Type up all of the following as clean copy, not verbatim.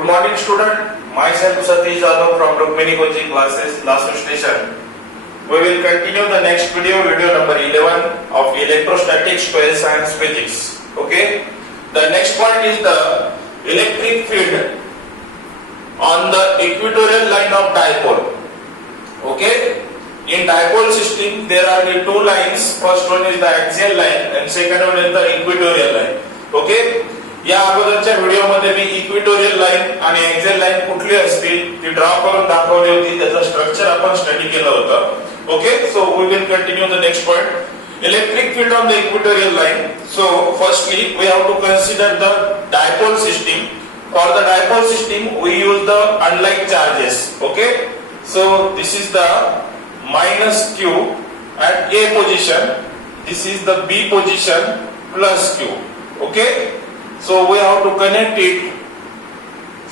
Good morning student, myself Satish Jadhav from Rukmini coaching classes, Lasu station. We will continue the next video number 11 of electrostatic square science physics. Okay, the next point is the electric field on the equatorial line of dipole. Okay, in dipole system there are the two lines. First one is the axial line and second one is the equatorial line. Okay, या अगोदरच्या video मध्ये मी equatorial line आणि axial line कुठली असतील ती draw करून दाखवली होती. त्याचं स्ट्रक्चर आपण स्टडी केलं होतं. Okay, so we will continue the next point, electric field on the equatorial line. So firstly we have to consider the dipole system. For the dipole system we use the unlike charges. Okay, so this is the minus q at a position, this is the b position plus q. Okay, so we have to connect it.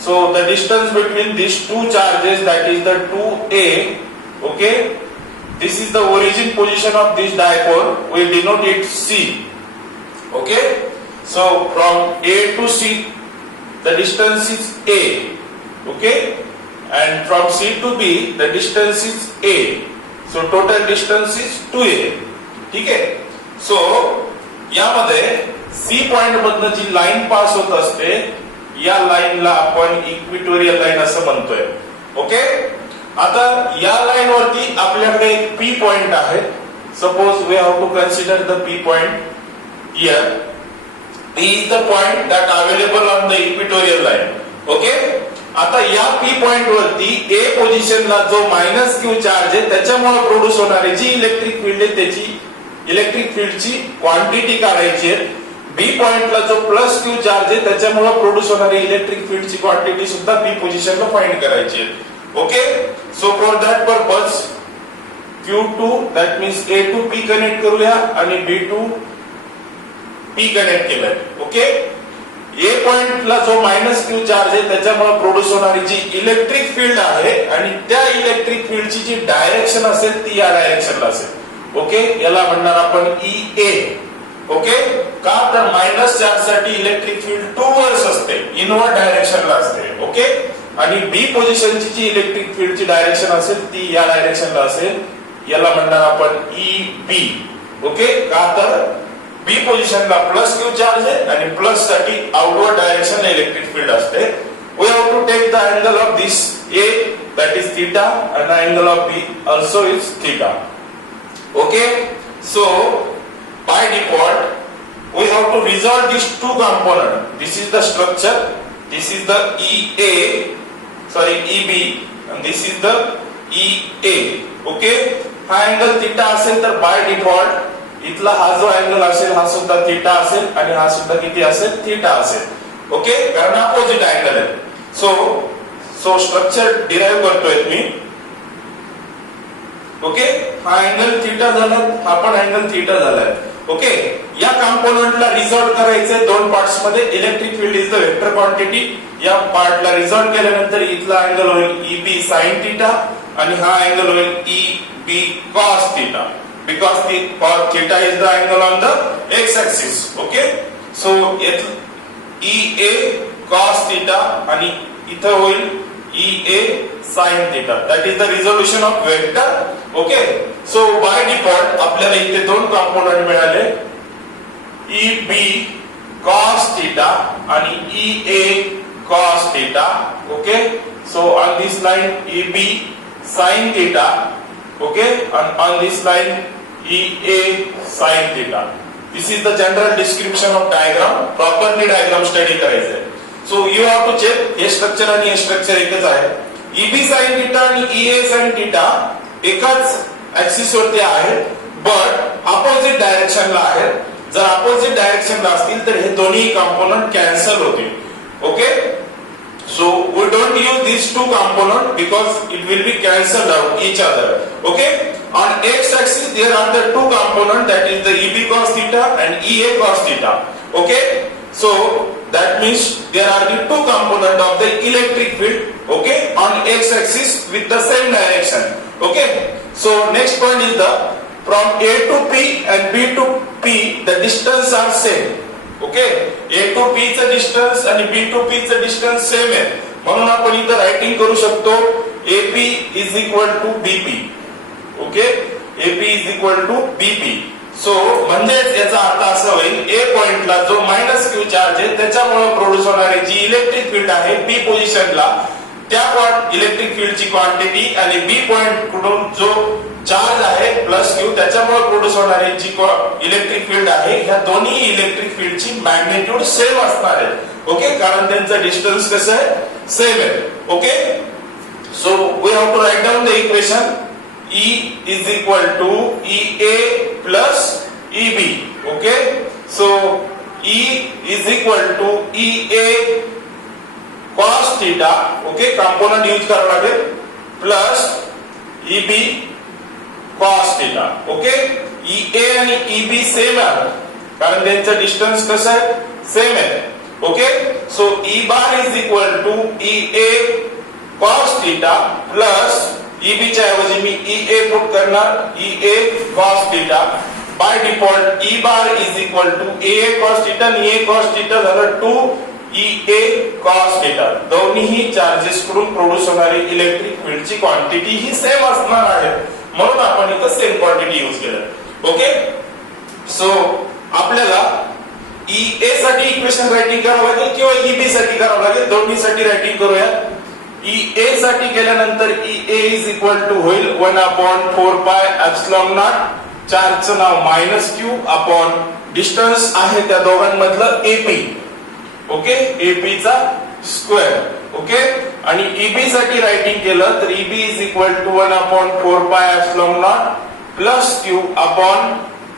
So the distance between these two charges, that is the 2a. Okay, this is the origin position of this dipole, we denote it c. Okay, so from a to c the distance is a. Okay, and from c to b the distance is a, so total distance is 2a. ठीक आहे. So यामध्ये C point मधनं जी line pass होत असते या लाईनला आपण equatorial line असं म्हणतोय. ओके, आता या लाईन वरती आपल्याकडे एक पी पॉइंट आहे. Suppose we have to consider the P point here. P is the point that available on the equatorial line. Okay, आता या पी पॉइंट वरती ए पोझिशनला जो मायनस क्यू चार्ज आहे त्याच्यामुळे प्रोड्यूस होणारी जी इलेक्ट्रिक फील्ड आहे त्याची इलेक्ट्रिक फील्डची क्वांटिटी काढायची आहे. बी पॉइंटला जो प्लस क्यू चार्ज आहे त्याच्यामुळे प्रोड्यूस होणारी इलेक्ट्रिक फील्डची क्वांटिटी सुद्धा बी पोझिशनला फाइंड करायची आहे. Okay, so for that purpose Q2 that means A to P connect करूया आणि B टू P कनेक्ट केलंय. ओके, ए पॉइंटला जो मायनस क्यू चार्ज आहे त्याच्यामुळे प्रोड्यूस होणारी जी इलेक्ट्रिक फील्ड आहे आणि त्या इलेक्ट्रिक फील्डची जी डायरेक्शन असेल ती या डायरेक्शनला असेल. ओके, याला म्हणणार आपण EA. ओके, का तर मायनस चार्ज साठी इलेक्ट्रिक फील्ड टूवर्ड्स असते, इनवर्ड डायरेक्शनला असते. ओके, आणि बी पोझिशनची जी इलेक्ट्रिक फील्डची डायरेक्शन असेल ती या डायरेक्शनला असेल. याला म्हणणार आपण EB. ओके, का तर बी पोझिशनला प्लस क्यू चार्ज आहे आणि प्लस साठी आउटवर्ड डायरेक्शनला इलेक्ट्रिक फील्ड असते. We have to take the angle of this A, that is theta, and the angle of B also is theta. Okay, so by default we have to resolve these two components. This is the structure, this is the EB, and this is the EA. Okay, हा angle theta असेल तर by default इथला हा जो angle असेल हा सुद्धा theta असेल आणि हा सुद्धा किती असेल, थीटा असेल. ओके, कारण अपोजिट अँगल आहे. सो स्ट्रक्चर डिराइव्ह करतोय मी. ओके, हा अँगल थीटा झाला, हा पण अँगल थीटा झालाय. ओके, या कंपोनेंटला रिझॉल्व करायचंय दोन पार्ट्स मध्ये. Electric field is the vector quantity. या पार्टला रिझॉल्व केल्यानंतर इथला अँगल होईल EB sin थीटा आणि हा अँगल होईल EB cos theta, because the theta is the angle on the x axis. Okay, so EA cos theta आणि इथं होईल EA sin theta. That is the resolution of vector. Okay, so by default आपल्याला इथे दोन component मिळाले, EB cos theta आणि EA cos theta. Okay, so on this line EB sin theta. Okay, and on this line EA sin theta. This is the general description of diagram. Properly diagram study करायचंय. So you have to check हे structure आणि हे structure एकच आहे. EB sin theta आणि EA sin theta एकाच axis वरती आहेत, बट अपोजिट डायरेक्शनला आहेत. जर अपोजिट डायरेक्शनला असतील तर हे दोन्ही कंपोनेंट कॅन्सल होतील. Okay, so we don't use these two components because it will be cancelled out each other. Okay, on x axis there are the two components, that is the EB cos theta and EA cos theta. Okay, so that means there are the two components of the electric field. Okay, on x axis with the same direction. Okay, so next point is the from A to P and B to P the distance are same. Okay, A to P चं distance आणि B to P चं distance same आहे. म्हणून आपण इथं writing करू शकतो AP is equal to BP. Okay, AP is equal to BP. So म्हणजेच याचा अर्थ असा होईल A पॉइंटला जो मायनस Q चार्ज आहे त्याच्यामुळे प्रोड्यूस होणारी जी इलेक्ट्रिक फील्ड आहे B पोझिशनला त्या इलेक्ट्रिक फील्डची क्वांटिटी आणि B पॉइंट कडून जो चार्ज आहे प्लस Q त्याच्यामुळे प्रोड्यूस होणारी जी इलेक्ट्रिक फील्ड आहे ह्या दोन्ही इलेक्ट्रिक फील्डची मॅग्निट्यूड सेम असणार आहे. ओके, कारण त्यांचं डिस्टन्स कसं आहे सेम आहे. Okay, so we have to write down the equation E is equal to EA plus EB. Okay, so E is equal to EA cos theta. Okay, component use करावं लागेल plus EB cos theta. Okay, EA आणि EB same आहे कारण त्यांचं distance कसं आहे same आहे. Okay, so E bar is equal to EA cos theta plus EB च्या ऐवजी मी EA पुट करणार EA cos theta. By default E bar is equal to EA cos theta आणि EA cos theta झालं 2EA cos theta. दोन्हीही charges कडून produce होणारी electric फील्डची क्वांटिटी ही सेम असणार आहे म्हणून आपण इथं सेम क्वांटिटी यूज केलं. ओके, सो आपल्याला EA साठी इक्वेशन रायटिंग करावं लागेल किंवा EB साठी करावं लागेल. दोन्हीसाठी रायटिंग करूया. EA साठी केल्यानंतर EA इज इक्वल टू होईल 1/4 पाय एप्सिलॉन नॉट. चार्जचं नाव मायनस Q अपॉन डिस्टन्स आहे त्या दोघांमधलं AP. ओके, AP चा स्क्वेअर. ओके, आणि EB साठी रायटिंग केलं तर EB is equal to 1/4 pi epsilon naught plus Q upon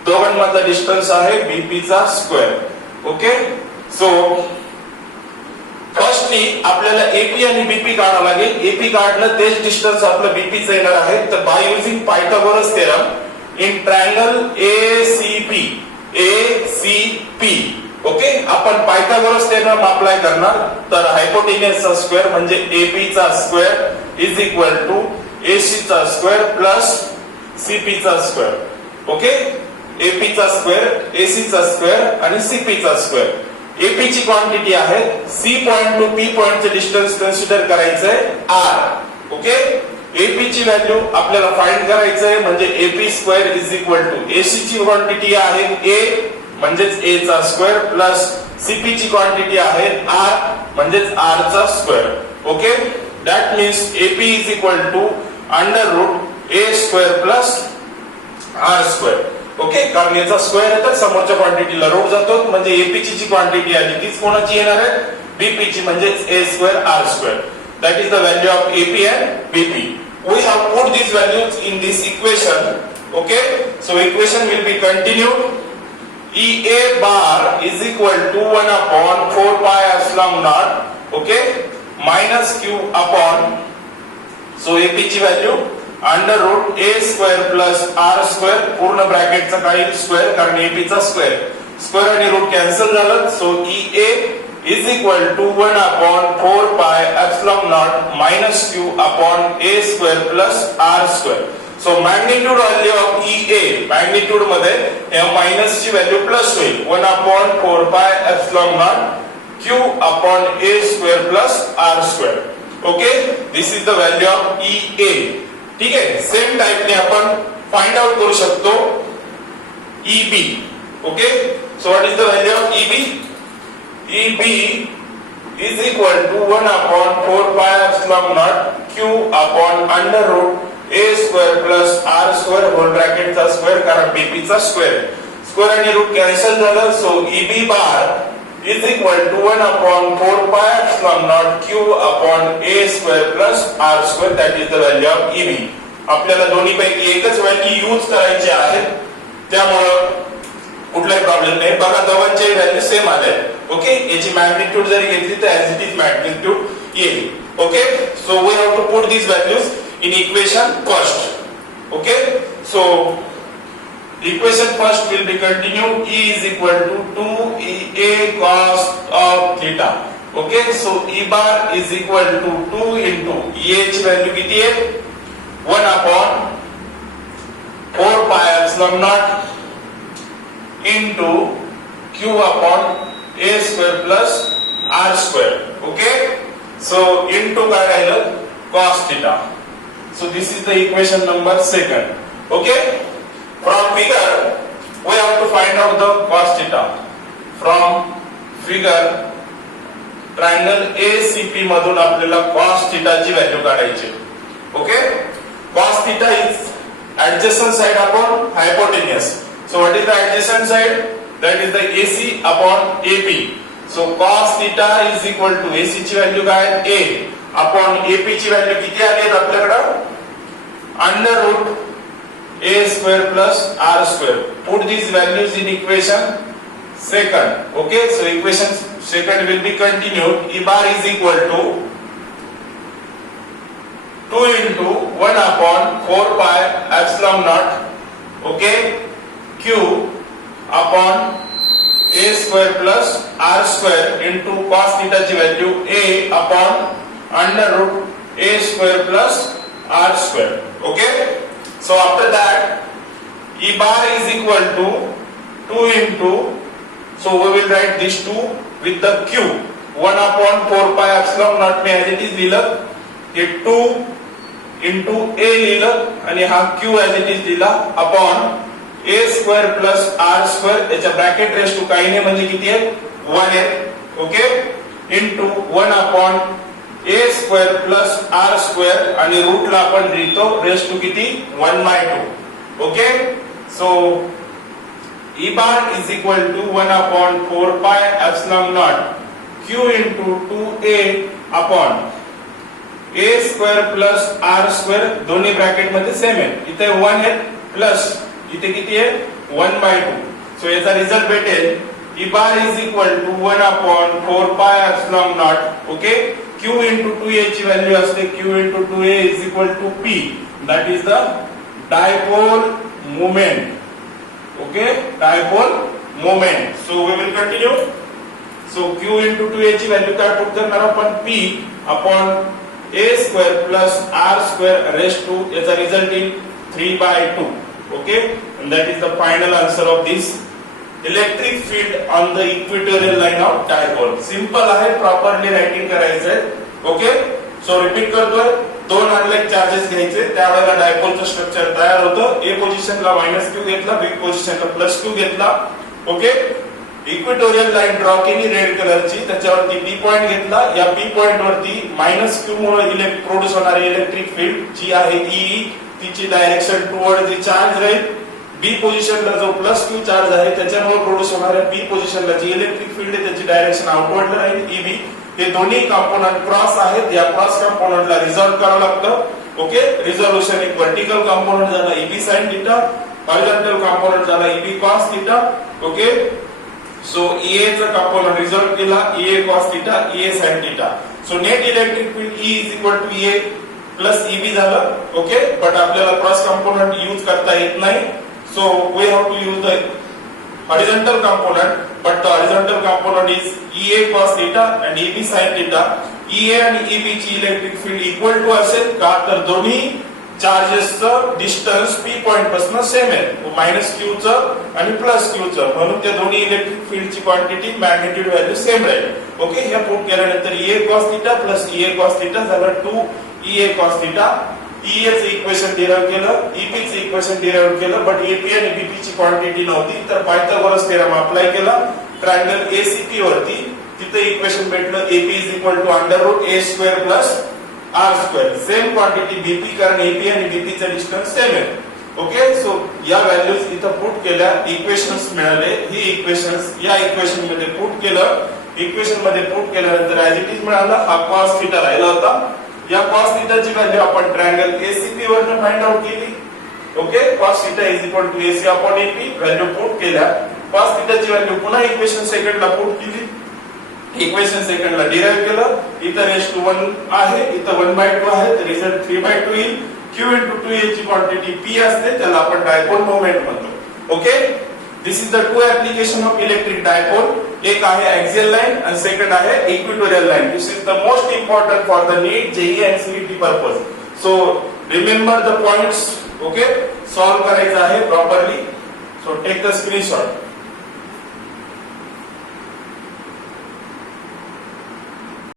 दोघांमधला डिस्टन्स आहे BP चा स्क्वेअर. ओके, सो फर्स्टली आपल्याला AP आणि BP काढावं लागेल. AP काढलं तेच डिस्टन्स आपलं BP चं येणार आहे. तर by using Pythagoras theorem in triangle ACP. Okay, आपण पायथागोरस थेरम अप्लाय करणार. तर हायपोटेन्यूसचा स्क्वेअर म्हणजे AP चा square is equal to AC चा स्क्वेअर प्लस CP चा स्क्वेअर. ओके, AP चा स्क्वेअर AC चा स्क्वेअर आणि CP चा स्क्वेअर. AP ची क्वांटिटी आहे C पॉइंट टू P पॉइंटचे डिस्टन्स कन्सिडर करायचंय R. ओके, AP ची व्हॅल्यू आपल्याला फाइंड करायचंय म्हणजे AP square is equal to AC ची क्वांटिटी आहे A म्हणजेच A चा स्क्वेअर प्लस CP ची क्वांटिटी आहे R म्हणजेच R चा square. Okay, that means AP is equal to under root A square plus R square. Okay, कारण याचा स्क्वेअर आहे तर समोरच्या क्वांटिटीला रूट जातो म्हणजे AP ची जी क्वांटिटी आली तीच कोणाची येणार आहे BP ची म्हणजेच A square R square. That is the value of AP and BP. We have put these values in this equation. Okay, so equation will be continued. EA bar is equal to 1/4 pi epsilon naught. Okay, minus Q upon. So AP ची value under root A square plus R square पूर्ण ब्रॅकेटचा काही square कारण AP चा square. Square आणि root cancel झालं. So EA is equal to 1/4 pi epsilon naught minus Q upon A square plus R square. So magnitude value of EA magnitude मध्ये या minus ची व्हॅल्यू प्लस होईल 1/4 pi epsilon naught Q upon A square plus R square. Okay, this is the value of EA. ठीक आहे, same टाइपने आपण find out करू शकतो EB. Okay, so what is the value of EB? EB is equal to 1/4 pi epsilon naught Q upon under root A square plus R square whole bracket चा square कारण BP चा square. Square आणि root cancel झालं. So EB bar is equal to 1/4 pi epsilon naught Q upon A square plus R square. That is the value of EB. आपल्याला दोन्ही पैकी एकच value use करायची आहे त्यामुळे कुठलाही प्रॉब्लेम नाही. बघा दोघांचे व्हॅल्यू सेम आले. ओके, याची मॅग्निट्यूड जरी घेतली तर ऍज इट इज मॅग्निट्यूड येईल. Okay, so we have to put these values in equation first. Okay, so equation first will be continue. E is equal to 2EA cos of theta. Okay, so E bar is equal to 2 into EA ची value किती आहे 1/4 pi epsilon naught into Q upon A square plus R square. Okay, So into काय राहिलं cos theta. So this is the equation number 2. Okay, from figure we have to find out the cos theta. From figure triangle ACP मधून आपल्याला cos theta ची value काढायची. Okay, cos theta is adjacent side upon hypotenuse. So what is the adjacent side? That is the AC upon AP. So cos theta is equal to AC ची value काय आहे A upon AP ची value किती आली आहे आपल्याकडे? Under root A square plus R square. Put these values in equation 2. Okay, so equation 2 will be continued. E bar is equal to 2 into 1 upon 4 pi epsilon naught, okay, Q upon A square plus R square into cos theta ची value A upon under root A square plus R square. Okay, so after that E bar is equal to 2 into, so we will write this 2 with the Q 1 upon 4 pi epsilon naught में as it is लिहिलं, हे 2 into A लिहिलं आणि हा Q as it is लिहिला upon A square plus R square, याच्या bracket raise to काही नाही म्हणजे किती आहे 1 आहे. Okay, into 1 upon A square plus R square आणि रूटला आपण लिहितो रेस टू किती 1/2. Okay, so E bar is equal to 1 upon 4 pi epsilon naught Q into 2A upon A square plus R square, दोन्ही ब्रॅकेट मध्ये same आहे. इथे 1 आहे plus इथे किती आहे 1/2. सो याचा रिझल्ट भेटेल E bar is equal to 1 upon 4 pi epsilon naught. Okay, Q into 2A ची व्हॅल्यू असते Q into 2A is equal to P, that is the dipole moment. Okay, dipole moment. So we will continue. So Q into 2A ची value काय put करणार आपण P upon A square plus R square raised to, याचा result येईल 3/2. Okay, and that is the final answer of this electric field on the equatorial line of dipole. Simple आहे, properly writing करायचं आहे. Okay, so repeat करतोय, दोन unlike charges घ्यायचे, त्यावेळेला डायपोलचं structure तयार होतं. ए पोझिशनला -q घेतला, बी पोझिशनला +q घेतला. ओके, इक्वेटोरियल लाईन ड्रॉ केली रेड कलरची, त्याच्यावरती बी पॉइंट घेतला. या बी पॉइंट वरती -q मुळे प्रोड्यूस होणारी इलेक्ट्रिक फील्ड जी आहे ई, तिची डायरेक्शन टुवर्ड द चार्ज राहील. बी पोझिशनला जो +q चार्ज आहे त्याच्यामुळे प्रोड्यूस होणाऱ्या बी पोझिशनला जी इलेक्ट्रिक फील्ड आहे त्याची डायरेक्शन आउटवर्ड राहील ईबी. हे दोन्ही कंपोनंट क्रॉस आहेत, या क्रॉस कंपोनंटला रिझॉल्व करावं लागतं. ओके, रिझोल्यूशन एक व्हर्टिकल कंपोनंट झाला EB sine theta, horizontal component झाला EB cos theta. Okay, so EA चा कंपोनंट रिझॉल्व केला EA cos theta, EA sine theta. So net electric field E is equal to EA plus EB झालं. Okay, but आपल्याला cross component use करता येत नाही. So we have to use the horizontal component, but the horizontal component is EA cos theta and EB sin theta. EA आणि EB ची electric field equal to असेल का, तर दोन्ही चार्जेसचं डिस्टन्स P पॉइंट पासून सेम आहे, -q चं आणि +q चं, म्हणून त्या दोन्ही इलेक्ट्रिक फील्डची क्वांटिटी मॅग्निट्यूड व्हॅल्यू सेम राहील. ओके, हे प्रूव्ह केल्यानंतर EA cos theta plus EA cos theta झालं 2 EA cos theta. EA चे इक्वेशन डिराइव्ह केलं, EB चे इक्वेशन डिराइव्ह केलं, बट AP आणि BP ची क्वांटिटी नव्हती, तर पायथागोरस थेरम अप्लाय केला ट्रायंगल ACP वरती. तिथे इक्वेशन भेटलं AP is equal to under root A square plus R square. Same quantity BP, कारण AP आणि BP चा डिस्टन्स सेम आहे. ओके, सो या व्हॅल्यूज इथं पुट केल्या, इक्वेशन्स मिळाले. ही इक्वेशन्स या इक्वेशन मध्ये पुट केलं, इक्वेशन मध्ये पुट केल्यानंतर ऍज इट इज मिळाला हा cos थीटा राहिला होता. या cos थीटा ची व्हॅल्यू आपण ट्रायंगल ACP वरनं फाइंड आउट केली. Okay, cos theta is equal to AC upon AP value put केल्या. cos थीटा ची व्हॅल्यू पुन्हा इक्वेशन सेकंडला पुट केली, इक्वेशन सेकंडला डिराइव्ह केलं. इथं रेस टू 1 आहे, इथं 1/2 आहे, तर रिझल्ट 3/2 येईल. Q into 2A ची क्वांटिटी P असते, त्याला आपण डायपोल मोमेंट म्हणतो. Okay, this is the two application of electric dipole. एक आहे ऍक्सियल लाईन आणि सेकंड आहे equatorial line. This is the most important for the NEET JEE आणि CET purpose. So remember the points. Okay, solve करायचं आहे properly. So take the screenshot.